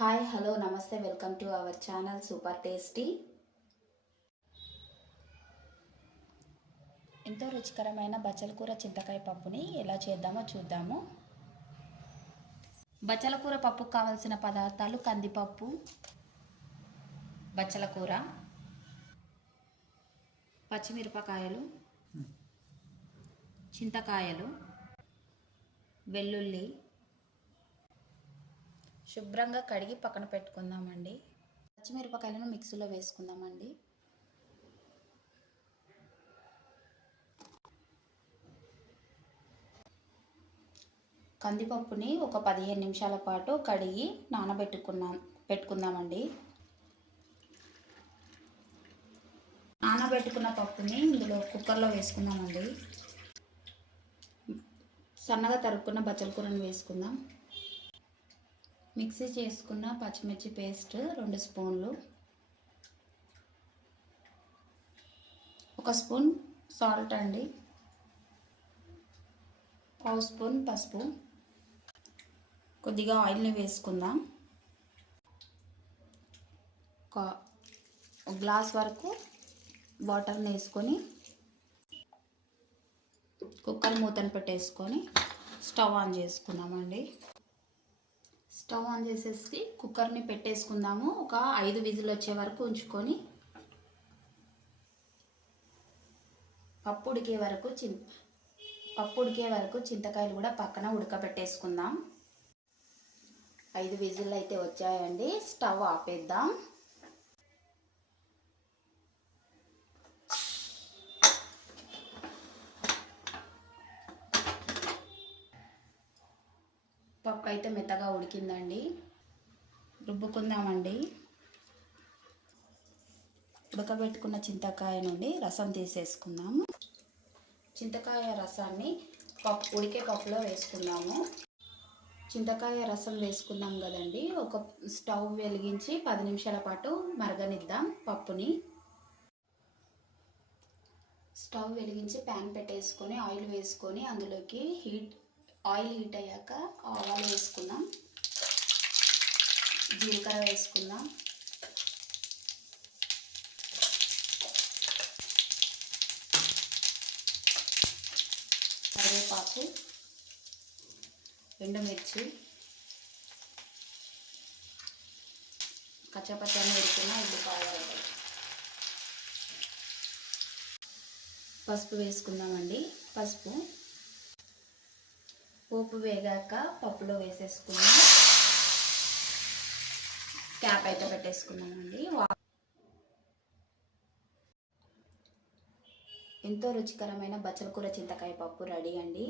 Hi hello నమస్తే welcome to our channel super tasty. ఎంతో రుచికరమైన బచ్చల కూర చింతకాయ పప్పుని ఎలా చేద్దామో చూద్దాము. బచ్చల కూర పప్పుకు కావలసిన పదార్థాలు: కందిపప్పు, బచ్చల కూర, పచ్చిమిరపకాయలు, చింతకాయలు, వెల్లుల్లి. శుభ్రంగా కడిగి పక్కన పెట్టుకుందామండి. పచ్చిమిరపకాయలను మిక్సీలో వేసుకుందామండి. కందిపప్పుని ఒక 15 నిమిషాల పాటు కడిగి పెట్టుకుందామండి. నానబెట్టుకున్న పప్పుని ఇందులో కుక్కర్లో వేసుకుందామండి. సన్నగా తరుక్కున్న బచ్చల కూరను వేసుకుందాం. మిక్సీ చేసుకున్న పచ్చిమిర్చి పేస్ట్ 2 స్పూన్లు, 1 స్పూన్ సాల్ట్ అండి, 1 స్పూన్ పసుపు, కొద్దిగా ఆయిల్ని వేసుకుందాం. ఒక గ్లాస్ వరకు వాటర్ని వేసుకొని కుక్కర్ మూతను పెట్టేసుకొని స్టవ్ ఆన్ చేసుకుందామండి. స్టవ్ ఆన్ చేసేసి కుక్కర్ని పెట్టేసుకుందాము. ఒక 5 విజిల్ వచ్చే వరకు ఉంచుకొని పప్పు ఉడికే వరకు చింతకాయలు కూడా పక్కన ఉడకబెట్టేసుకుందాం. 5 విజిల్ అయితే వచ్చాయండి. స్టవ్ ఆపేద్దాం. పప్పు అయితే మెత్తగా ఉడికిందండి. రుబ్బుకుందామండి. ఉడకబెట్టుకున్న చింతకాయ నుండి రసం తీసేసుకుందాము. చింతకాయ రసాన్ని ఉడికే పప్పులో వేసుకుందాము. చింతకాయ రసం వేసుకున్నాం కదండి. ఒక స్టవ్ వెలిగించి 10 నిమిషాల పాటు మరగనిద్దాం పప్పుని. స్టవ్ వెలిగించి ప్యాన్ పెట్టేసుకొని ఆయిల్ వేసుకొని అందులోకి ఆయిల్ హీట్ అయ్యాక ఆవాలు వేసుకుందాం, జీలకర్ర వేసుకుందాం, కరివేపాకు, ఎండుమిర్చి, కచ్చపచ్చని ఉడికిన ఉల్లిపాయలు, పసుపు వేసుకుందామండి. పసుపు పోపు వేగాక పప్పులో వేసేసుకుందాం. క్యాప్ అయితే పెట్టేసుకున్నామండి. ఎంతో రుచికరమైన బచ్చల కూర చింతకాయ పప్పు రెడీ అండి.